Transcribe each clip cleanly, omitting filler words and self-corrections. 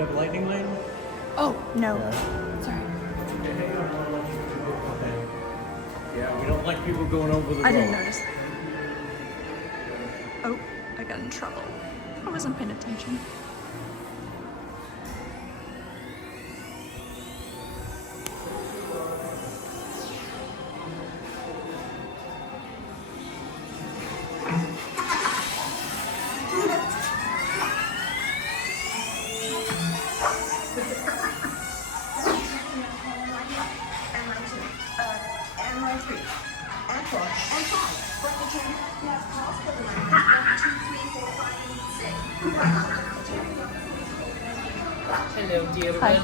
you have a lightning lane? Oh, no. Yeah. Sorry. Okay, hang on, I'll let you go. Okay. Yeah, we don't like people going over the road. I didn't notice. Oh, I got in trouble. I wasn't paying attention. Hello, dear. Hi.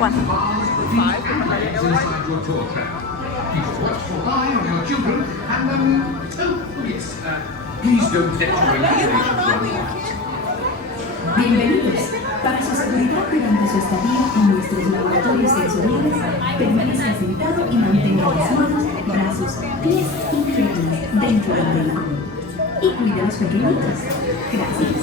Welcome. One. Inside your tour trap. Keep a watchful eye on your children and yes, please don't let your imagination run wild. Bienvenidos. Para su seguridad durante su estadía en nuestros laboratorios sensoriales, permanezca sentado y mantenga las manos, brazos, pies y piernas dentro del vehículo. Y cuide a los pequeñitos. Gracias.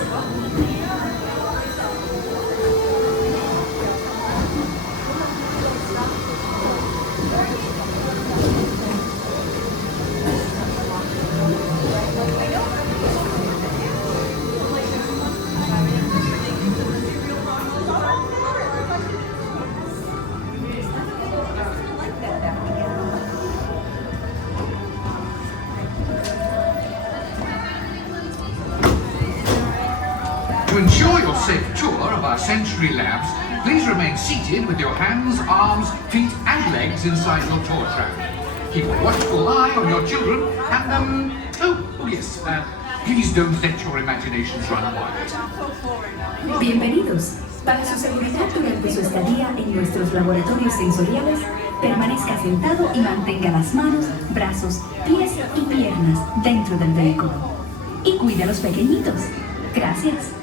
To ensure your safe tour of our sensory labs, please remain seated with your hands, arms, feet and legs inside your tour trap. Keep a watchful eye on your children and yes, please don't let your imaginations run wild. Bienvenidos. Para su seguridad durante su estadía en nuestros laboratorios sensoriales, permanezca sentado y mantenga las manos, brazos, pies y piernas dentro del vehículo. Y cuide a los pequeñitos. Gracias.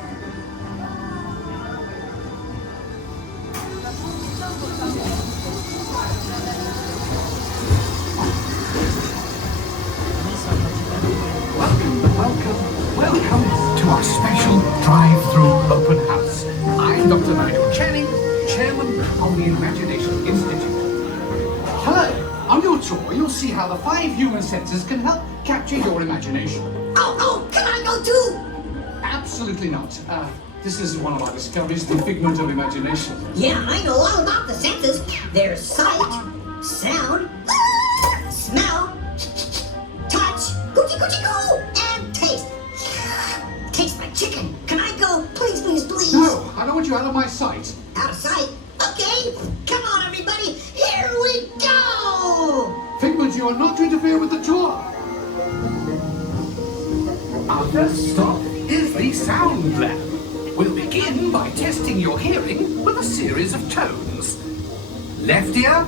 Welcome to our special drive-through open house. I'm Dr. Nigel Channing, Chairman of the Imagination Institute. Hello. On your tour, you'll see how the 5 human senses can help capture your imagination. Oh, can I go too? Absolutely not. This is one of our discoveries, the figment of imagination. Yeah, I know all about the senses. There's sight, sound, smell, touch, coochie coochie coo, and taste. Taste my chicken. Can I go? Please, please, please. No, I don't want you out of my sight. Out of sight? Okay. Come on, everybody. Here we go. Figment, you are not to interfere with the tour. Our first stop is the sound lab. We'll begin by testing your hearing with a series of tones. Left ear,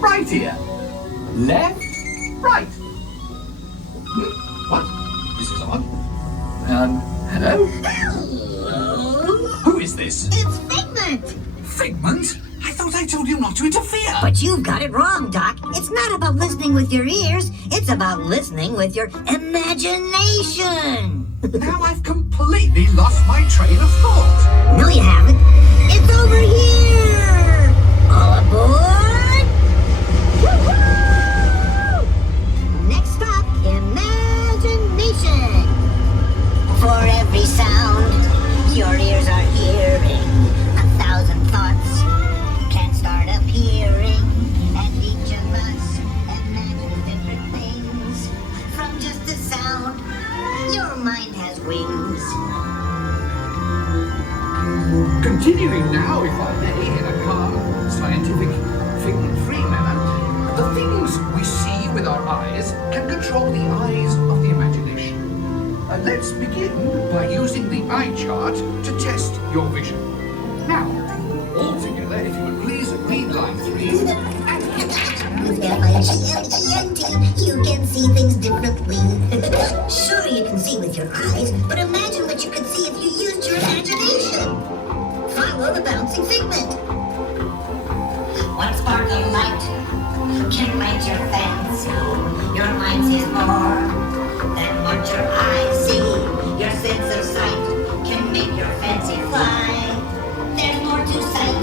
right ear. Left, right. What? This is odd. Hello? Hello. Who is this? It's Figment. Figment? I thought I told you not to interfere. But you've got it wrong, Doc. It's not about listening with your ears. It's about listening with your imagination. Now I've completely lost my train of thought. No, you haven't. It's over here. All aboard. Woo-hoo! Next stop, imagination. For every sound your ears are hearing, 1,000 thoughts can start appearing, and each of us imagines different things. From just a sound, your mind has wings. Continuing now, if I may, in a calm, scientific, figment-free manner, the things we see with our eyes can control the eyes of the imagination. Let's begin by using the eye chart to test your vision. Now, all together, if you would please read line 3 and hit F-I-G-M-E-N-T. You can see things differently. Sure, you can see with your eyes, but imagine what you could see if you used your imagination. Follow the bouncing figment. One spark of light can light your fancy. Your mind sees more than what your eyes see. Your sense of sight can make your fancy fly. There's more to sight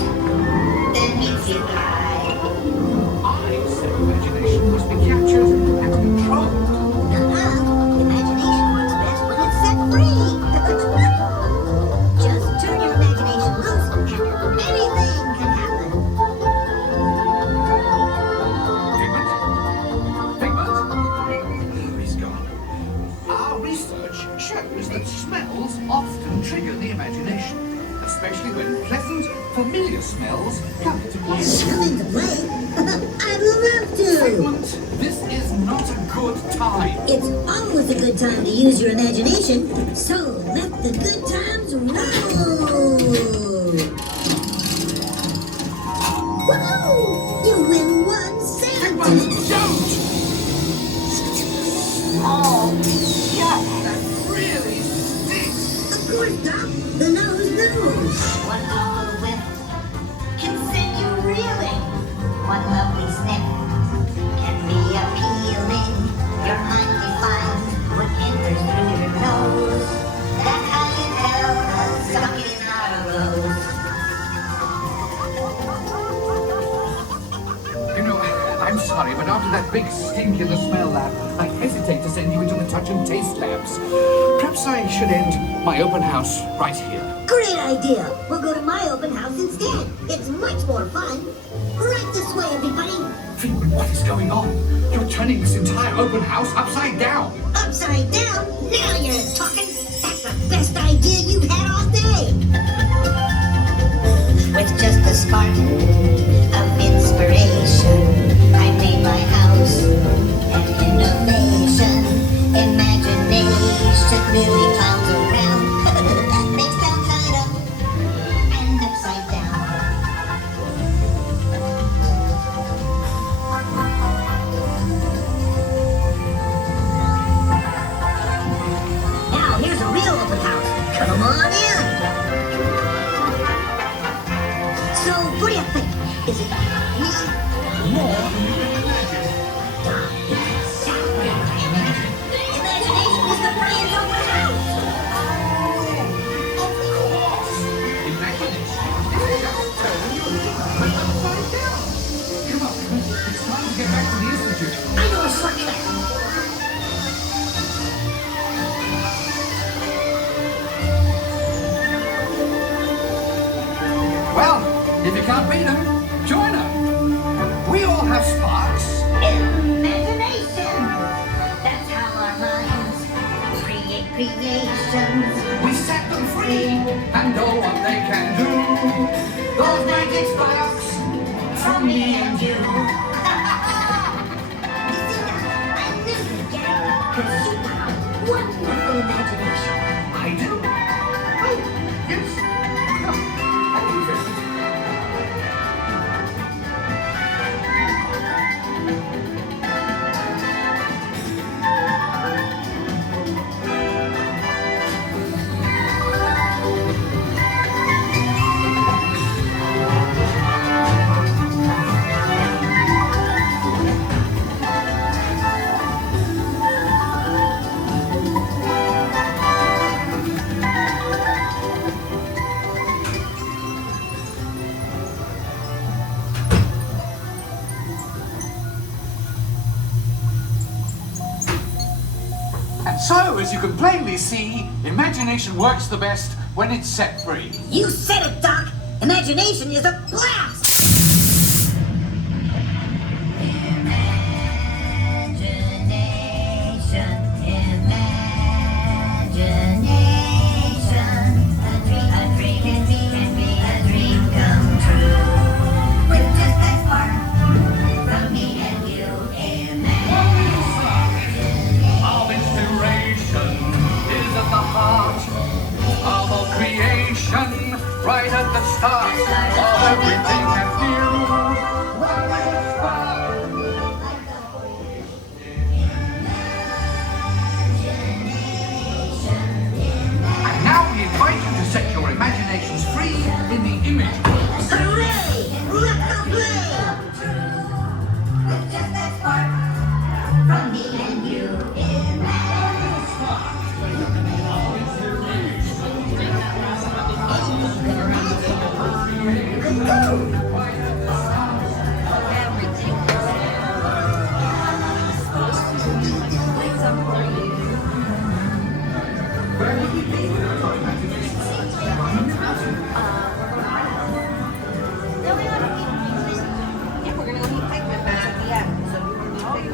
than meets the eye. eyes. Imagination must be captured and controlled. Imagination works best when it's set free. Just turn your imagination loose and anything can happen. Figment? He's gone. Our research shows that smells often trigger the imagination, especially when pleasant, familiar smells come into play. Coming to play? I'd love to. Figment, this is not a good time. It's always a good time to use your imagination, so let the good times roll. Woohoo! You win one Figment, Santa. don't! Oh, yuck, that really stinks. Of course, Doc. The nose knows. One little whiff can send you reeling. One lovely sniff can be appealing. Your mind defines what enters through your nose. That's how you tell a skunk is not a rose. You know, I'm sorry, but after that big stink in the smell lab, I hesitate to send you into the touch and taste labs. Perhaps I should end my open house right here. Great idea. We'll go to my open house instead. It's much more fun. Right this way, everybody. Figment, what is going on? You're turning this entire open house upside down. Upside down? Now you're talking. That's the best idea you've had all day. With just a spark of inspiration, I made my house an innovation. Imagination really clowns around. Makes down side up and upside down. Now here's a real open house. Come on in. So what do you think? Is it me? More than you can imagine. Imagination is the brain's open house. Of course! Imagination is just turning your life upside down. Come on, it's time to get back to the Institute. I know a shortcut. Well, if you can't beat them, join them. We all have sparks. Imagination. That's how our minds create creations. We set them free and know what they can do. Those magic sparks from me and you. You see now, I knew you'd get it, 'cause you got a wonderful imagination. I do. Oh, yes. Thank you, Figment. And so, as you can plainly see, imagination works the best when it's set free. You said it, Doc. Imagination is a blast. Imagination, imagination. A dream can be a dream come true. With just that spark from me and you. Of inspiration is everything that's new. What is fun? And now we invite you to set your imaginations free in the image world. Hooray! Let's go play! With just that spark from me and you in We're gonna go eat Figment at the end, so we're gonna be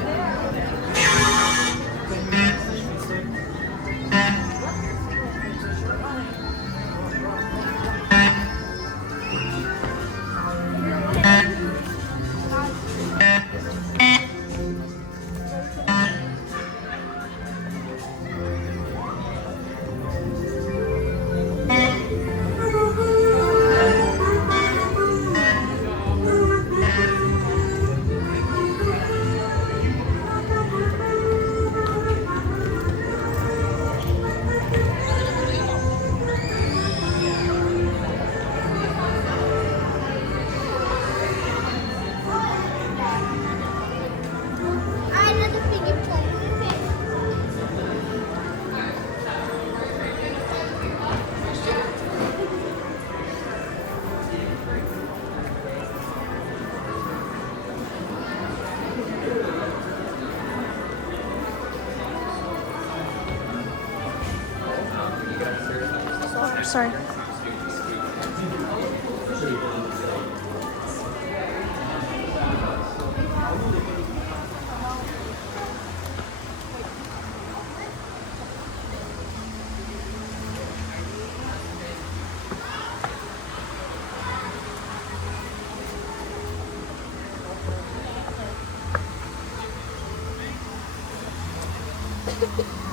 Figment. Sorry. Ha ha ha.